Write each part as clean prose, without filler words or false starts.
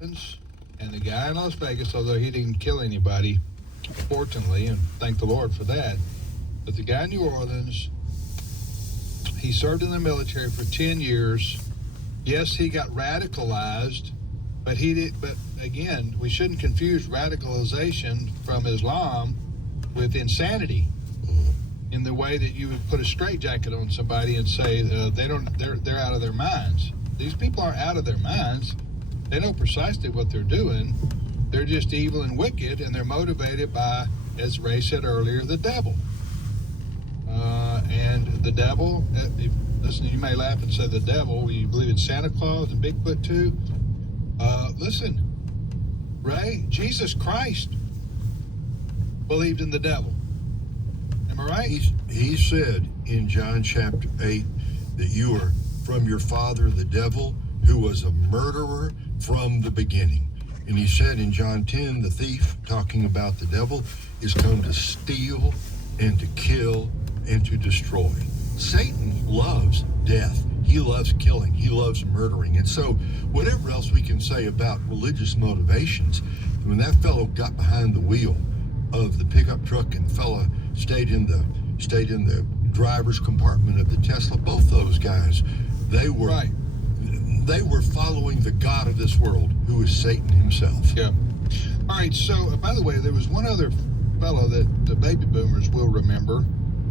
And the guy in Las Vegas, although he didn't kill anybody, fortunately, and thank the Lord for that, but the guy in New Orleans, he served in the military for 10 years. Yes, he got radicalized, but again, we shouldn't confuse radicalization from Islam with insanity. In the way that you would put a straitjacket on somebody and say they're out of their minds. These people aren't out of their minds. They know precisely what they're doing. They're just evil and wicked, and they're motivated by, as Ray said earlier, the devil. And the devil, listen, you may laugh and say the devil. You believe in Santa Claus and Bigfoot too? Listen, Ray, Jesus Christ believed in the devil. Am I right? He said in John chapter 8 that you are from your father, the devil, who was a murderer from the beginning. And he said in John 10, the thief, talking about the devil, is come to steal and to kill and to destroy. Satan loves death. He loves killing. He loves murdering. And so whatever else we can say about religious motivations, when that fellow got behind the wheel of the pickup truck and the fellow stayed in the driver's compartment of the Tesla, both those guys, they were right. They were following the god of this world, who is Satan himself. Yeah. All right. So, by the way, there was one other fellow that the baby boomers will remember.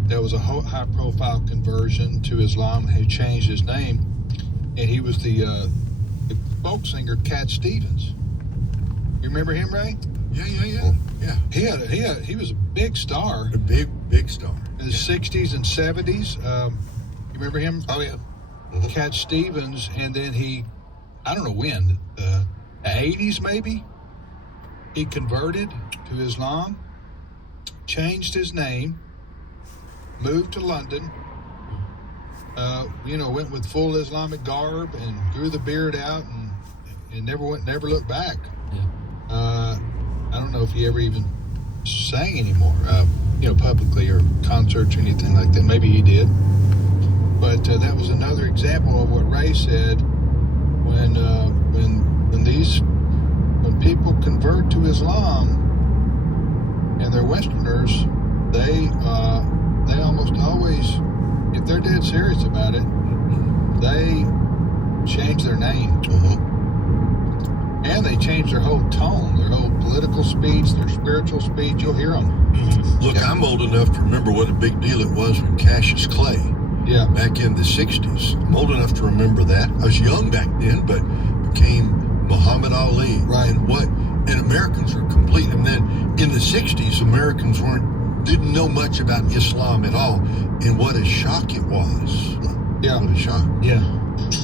There was a high-profile conversion to Islam who changed his name, and he was the folk singer Cat Stevens. You remember him, Ray? Yeah. He was a big star. A big star. In the 60s and 70s. You remember him? Oh, yeah. Cat Stevens, and then I don't know when, the 80s maybe, he converted to Islam, changed his name, moved to London, went with full Islamic garb and grew the beard out and never looked back. Yeah. I don't know if he ever even sang anymore, publicly or concerts or anything like that. Maybe he did. But that was another example of what Ray said when people convert to Islam and they're Westerners, they almost always, if they're dead serious about it, they change their name. And they change their whole tone, their whole political speech, their spiritual speech. You'll hear them. Look, I'm old enough to remember what a big deal it was when Cassius Clay, back in the 60s. I'm old enough to remember that. I was young back then, but became Muhammad Ali. Right. And Americans were complete. And then in the 60s, Americans didn't know much about Islam at all. And what a shock it was. Yeah. What a shock. Yeah.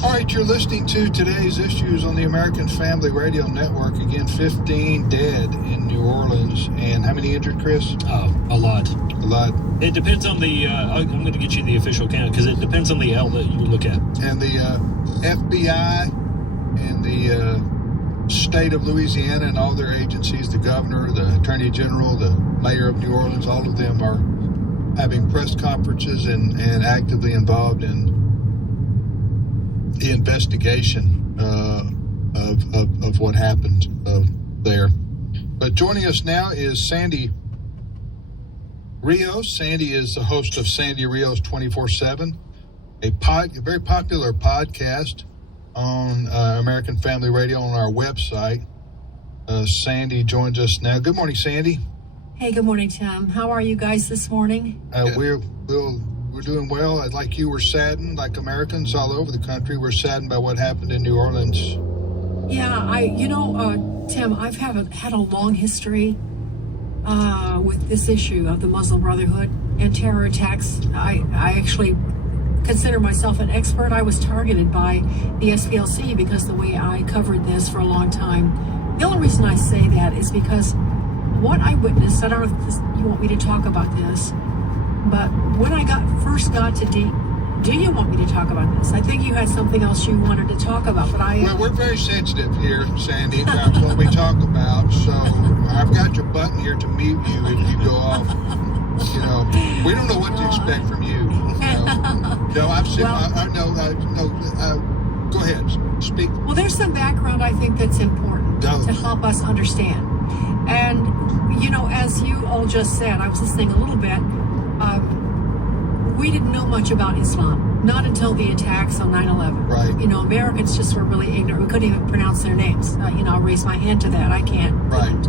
All right, you're listening to today's issues on the American Family Radio Network. Again, 15 dead in New Orleans. And how many injured, Chris? A lot. A lot. It depends on the, I'm going to get you the official count because it depends on the outlet you look at. And the FBI and the state of Louisiana and all their agencies, the governor, the attorney general, the mayor of New Orleans, all of them are having press conferences and actively involved in the investigation of what happened there. But joining us now is Sandy Rios. Sandy is the host of Sandy Rios 24/7, a very popular podcast on American Family Radio on our website. Sandy joins us now. Good morning, Sandy. Hey, good morning, Tim. How are you guys this morning? We're doing well. Like you were saddened, like Americans all over the country were saddened by what happened in New Orleans. Yeah, Tim, I've had a long history with this issue of the Muslim Brotherhood and terror attacks. I actually consider myself an expert. I was targeted by the SPLC because the way I covered this for a long time. The only reason I say that is because what I witnessed, I don't know if you want me to talk about this, but when I first got to do you want me to talk about this? I think you had something else you wanted to talk about, but Well, we're very sensitive here, Sandy, about what we talk about, so I've got your button here to mute you if you go off. We don't know what to expect from you. No, I'm sitting. Go ahead, speak. Well, there's some background I think that's important. Go. to help us understand. And, as you all just said, I was listening a little bit, we didn't know much about Islam, not until the attacks on 9/11. Right. Americans just were really ignorant. We couldn't even pronounce their names. I'll raise my hand to that. I can't. Right.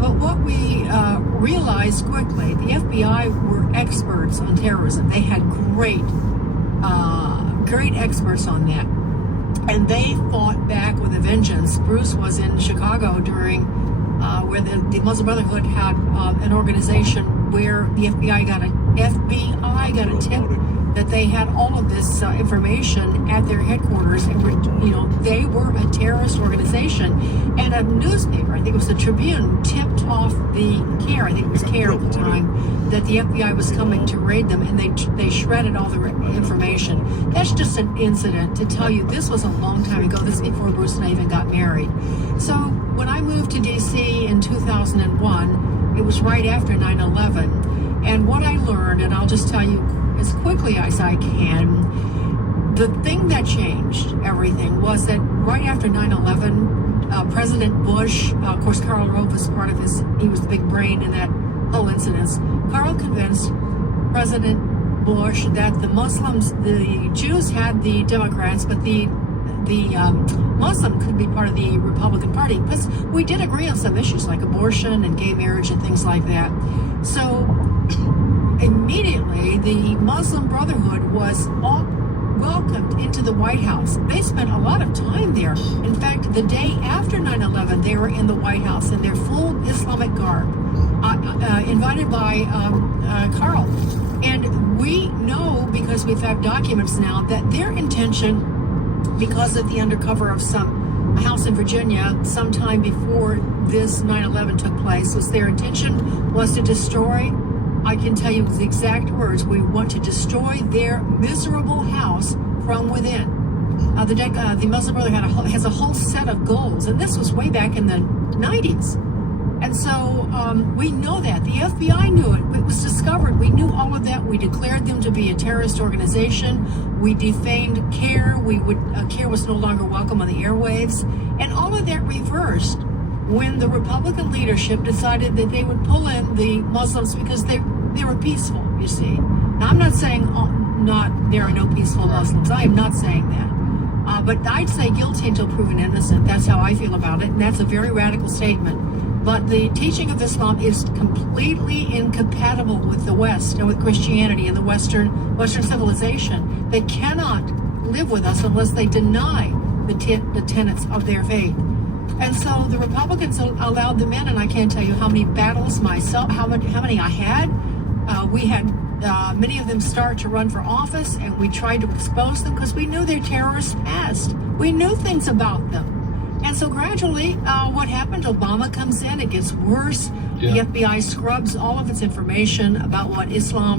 But what we realized quickly, the FBI were experts on terrorism. They had great experts on that. And they fought back with a vengeance. Bruce was in Chicago during where the Muslim Brotherhood had an organization where the FBI got a tip that they had all of this information at their headquarters, and they were a terrorist organization. And a newspaper, I think it was the Tribune, tipped off the CARE, I think it was CARE at the time, that the FBI was coming to raid them, and they shredded all the information. That's just an incident to tell you this was a long time ago. This is before Bruce and I even got married. So when I moved to D.C. in 2001, it was right after 9/11. And what I learned, and I'll just tell you as quickly as I can, the thing that changed everything was that right after 9/11, President Bush, of course, Karl Rove was part of he was the big brain in that whole incident. Karl convinced President Bush that the Jews had the Democrats, but the Muslim could be part of the Republican Party, because we did agree on some issues like abortion and gay marriage and things like that. So immediately the Muslim Brotherhood was all welcomed into the White House. They spent a lot of time there. In fact, the day after 9/11, they were in the White House in their full Islamic garb, invited by Karl. And we know, because we've had documents now, that their intention, because of the undercover of some house in Virginia sometime before this 9/11 took place, their intention was to destroy, I can tell you the exact words, we want to destroy their miserable house from within. The Muslim Brotherhood has a whole set of goals, and this was way back in the 90s. And so we know that. The FBI knew it. It was discovered. We knew all of that. We declared them to be a terrorist organization. We defamed CARE. CARE was no longer welcome on the airwaves. And all of that reversed when the Republican leadership decided that they would pull in the Muslims because they were peaceful, you see. Now, I'm not saying there are no peaceful Muslims. I am not saying that. But I'd say guilty until proven innocent. That's how I feel about it. And that's a very radical statement. But the teaching of Islam is completely incompatible with the West and with Christianity and the Western civilization. They cannot live with us unless they deny the tenets of their faith. And so the Republicans allowed them in, and I can't tell you how many battles myself, how many I had. We had many of them start to run for office, and we tried to expose them because we knew their terrorist past. We knew things about them. And so gradually, what happened? Obama comes in, it gets worse. Yeah. The FBI scrubs all of its information about what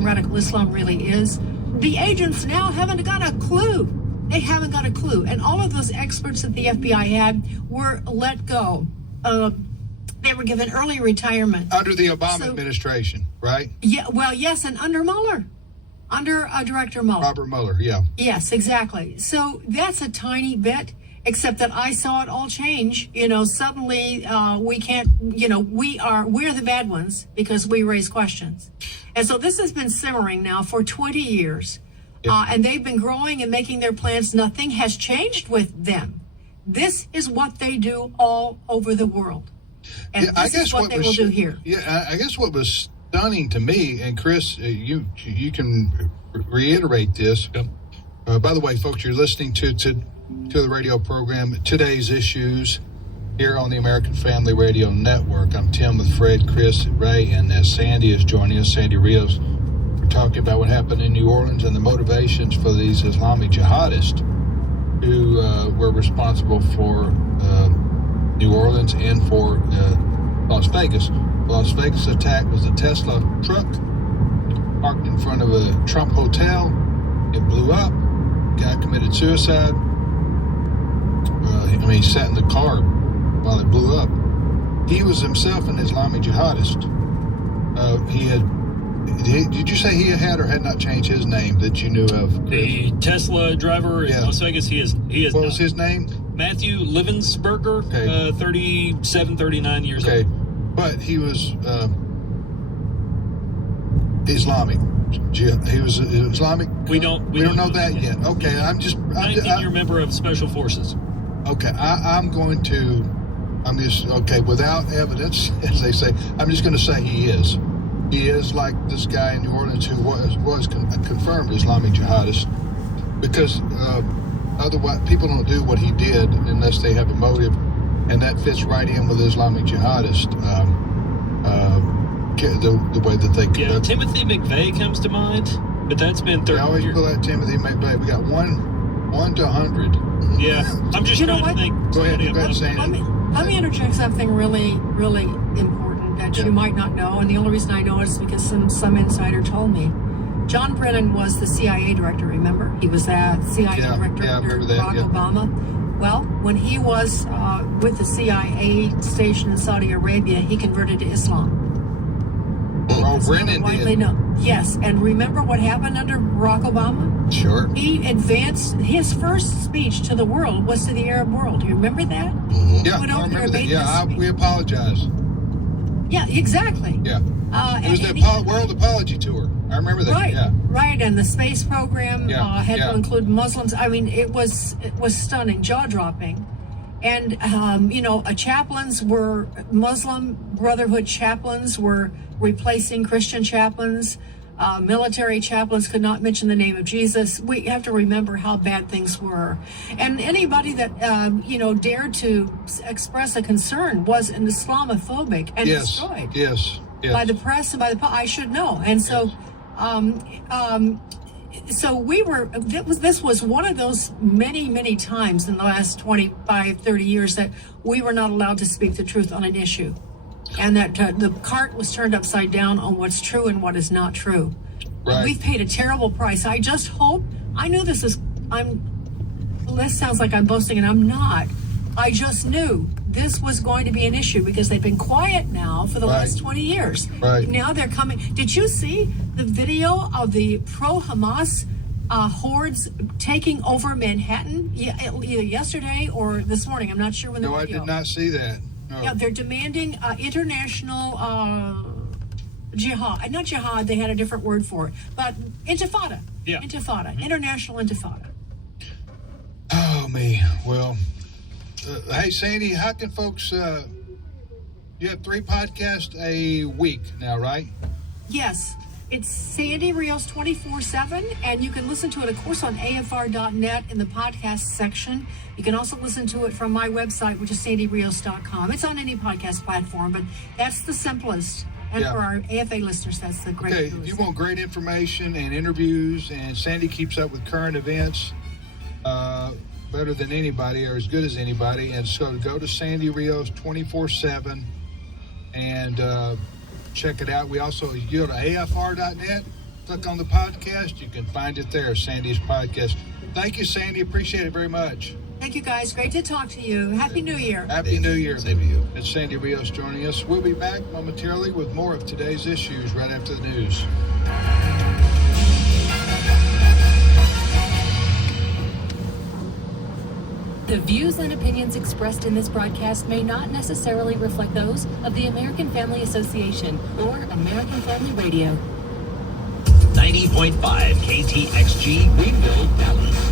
radical Islam really is. The agents now haven't got a clue. They haven't got a clue. And all of those experts that the FBI had were let go. They were given early retirement. Under the Obama administration, right? Yeah, well, yes, and under Mueller. Under Director Mueller. Robert Mueller, yeah. Yes, exactly. So that's a tiny bit, except that I saw it all change. Suddenly we can't, we're the bad ones because we raise questions. And so this has been simmering now for 20 years. Yep. And they've been growing and making their plans. Nothing has changed with them. This is what they do all over the world. And this is what they will do here. Yeah, I guess what was stunning to me, and Chris, you can reiterate this. Yep. By the way, folks, you're listening to the radio program, Today's Issues, here on the American Family Radio Network. I'm Tim with Fred, Chris, Ray, and Sandy is joining us, Sandy Rios. We're talking about what happened in New Orleans and the motivations for these Islamic jihadists who were responsible for New Orleans and for Las Vegas. The Las Vegas attack was a Tesla truck parked in front of a Trump hotel. It blew up. Guy committed suicide. He sat in the car while it blew up. He was himself an Islamic jihadist. Did you say he had or had not changed his name that you knew of? The Tesla driver in Las Vegas, he is What was his name? Matthew Livensberger, Okay. 37, 39 years Okay, old. but he was Islamic. He was Islamic. We don't know that yet. Okay, I'm 19-year member of Special Forces. Okay, I'm just okay without evidence, as they say. I'm just going to say he is. He is like this guy in New Orleans who was a confirmed Islamic jihadist, because otherwise people don't do what he did unless they have a motive, and that fits right in with Islamic jihadist. The way that they yeah, Timothy McVeigh comes to mind, but that's been 30 I always years. pull that Timothy McVeigh. We got one to 100. Yeah, I'm just trying to think. Go ahead, Sandy. Let me interject something really, really important that you might not know, and the only reason I know it is because some insider told me. John Brennan was the CIA director, remember? He was that CIA director under Barack Obama. Well, when he was with the CIA station in Saudi Arabia, he converted to Islam. Oh, Brennan did. Yes, and remember what happened under Barack Obama? Sure. He advanced, his first speech to the world was to the Arab world. Do you remember that? Yeah, I remember that. Yeah, we apologize. Yeah, exactly. Yeah. It was the World Apology Tour. I remember that. Right, yeah. Right, and the space program had to Yeah. include Muslims. I mean, it was stunning, jaw-dropping. And, chaplains were, Muslim Brotherhood chaplains were replacing Christian chaplains. Military chaplains could not mention the name of Jesus. We have to remember how bad things were. And anybody that, dared to express a concern was an Islamophobic and destroyed. Yes. By the press and by the I should know. And so, so we were. This was one of those many times in the last 25, 30 years that we were not allowed to speak the truth on an issue, and that the cart was turned upside down on what's true and what is not true. Right. We've paid a terrible price. I just hope. I knew this is. This sounds like I'm boasting, and I'm not. I just knew this was going to be an issue because they've been quiet now for the last 20 years. Right. Now they're coming. Did you see the video of the pro-Hamas hordes taking over Manhattan either yesterday or this morning? I'm not sure when the No, video. I did not see that. No. Yeah, they're demanding international jihad. Not jihad, they had a different word for it. But intifada. Yeah. Intifada. International intifada. Oh, me. Well, hey, Sandy, how can folks... you have 3 podcasts a week now, right? Yes. It's Sandy Rios 24/7, and you can listen to it, of course, on afr.net in the podcast section. You can also listen to it from my website, which is sandyrios.com. It's on any podcast platform, but that's the simplest. And for our AFA listeners, that's the great news. If you want great information and interviews, and Sandy keeps up with current events better than anybody, or as good as anybody, and so go to Sandy Rios 24/7 and check it out. We also, you go to afr.net, click on the podcast, you can find it there, Sandy's podcast. Thank you, Sandy. Appreciate it very much. Thank you, guys. Great to talk to you. Happy New Year. Happy New Year. Same to you. It's Sandy Rios joining us. We'll be back momentarily with more of today's issues right after the news. The views and opinions expressed in this broadcast may not necessarily reflect those of the American Family Association or American Family Radio. 90.5 KTXG Greenville, Dallas.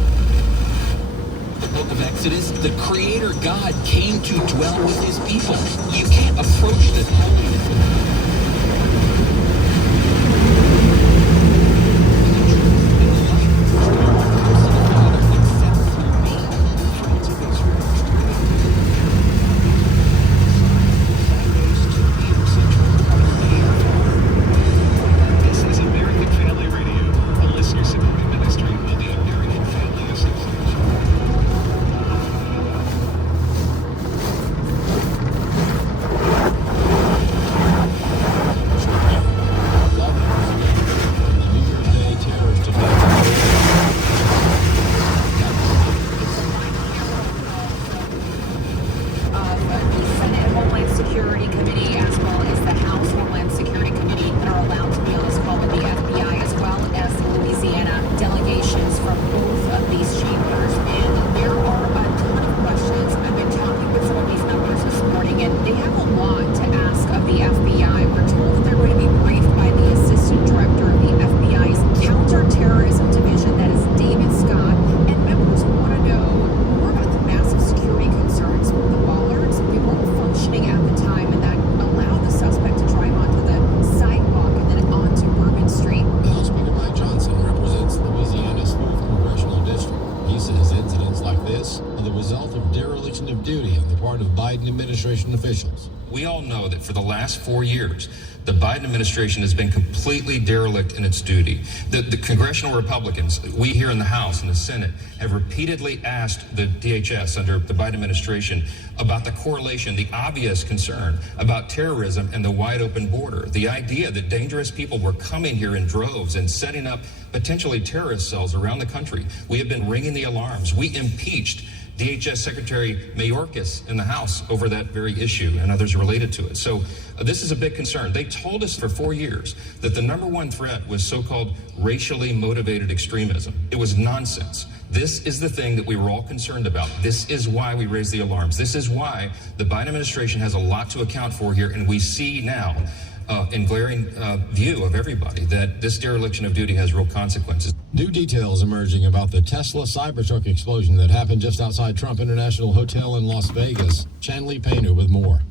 The book of Exodus, the Creator God came to dwell with his people. You can't approach this holiness This is American Family Radio, a listener-supported ministry of the American Family Association. dereliction of duty on the part of Biden administration officials. We all know that for the last 4 years, the Biden administration has been completely derelict in its duty. The congressional Republicans, we here in the House and the Senate, have repeatedly asked the DHS under the Biden administration about the correlation, the obvious concern about terrorism and the wide open border. The idea that dangerous people were coming here in droves and setting up potentially terrorist cells around the country. We have been ringing the alarms. We impeached DHS Secretary Mayorkas in the House over that very issue and others related to it. So this is a big concern. They told us for 4 years that the number one threat was so-called racially motivated extremism. It was nonsense. This is the thing that we were all concerned about. This is why we raised the alarms. This is why the Biden administration has a lot to account for here, and we see now in glaring view of everybody that this dereliction of duty has real consequences. New details emerging about the Tesla Cybertruck explosion that happened just outside Trump International Hotel in Las Vegas. Chanley Painter with more.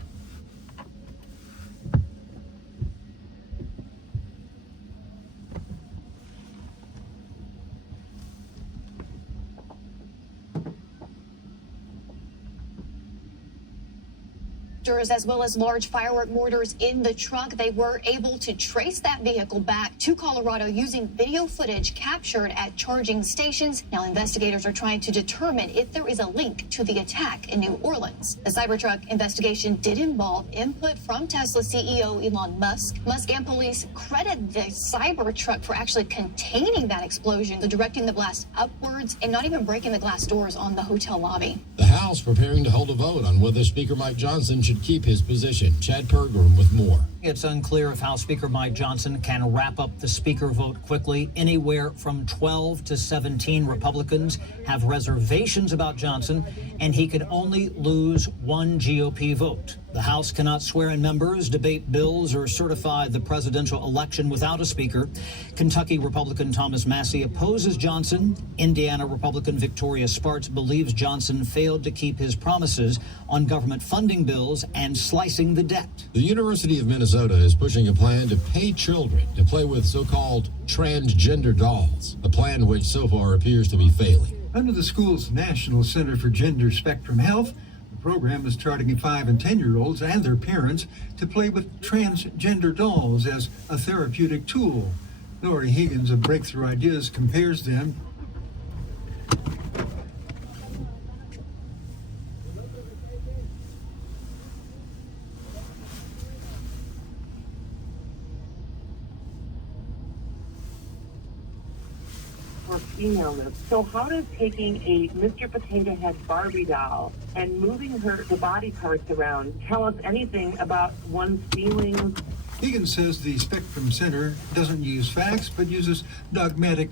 As well as large firework mortars in the truck. They were able to trace that vehicle back to Colorado using video footage captured at charging stations. Now investigators are trying to determine if there is a link to the attack in New Orleans. The Cybertruck investigation did involve input from Tesla CEO Elon Musk. Musk and police credit the Cybertruck for actually containing that explosion, directing the blast upwards and not even breaking the glass doors on the hotel lobby. The House preparing to hold a vote on whether Speaker Mike Johnson should keep his position. Chad Pergram with more. It's unclear if House Speaker Mike Johnson can wrap up the speaker vote quickly. Anywhere from 12 to 17 Republicans have reservations about Johnson, and he could only lose one GOP vote. The House cannot swear in members, debate bills, or certify the presidential election without a speaker. Kentucky Republican Thomas Massie opposes Johnson. Indiana Republican Victoria Spartz believes Johnson failed to keep his promises on government funding bills and slicing the debt. The University of Minnesota is pushing a plan to pay children to play with so-called transgender dolls, a plan which so far appears to be failing. Under the school's National Center for Gender Spectrum Health, the program is targeting 5 and 10-year-olds and their parents to play with transgender dolls as a therapeutic tool. Lori Higgins of Breakthrough Ideas compares them. Femaleness. So how does taking a Mr. Potato Head Barbie doll and moving the body parts around tell us anything about one's feelings? Higgins says the Spectrum Center doesn't use facts but uses dogmatic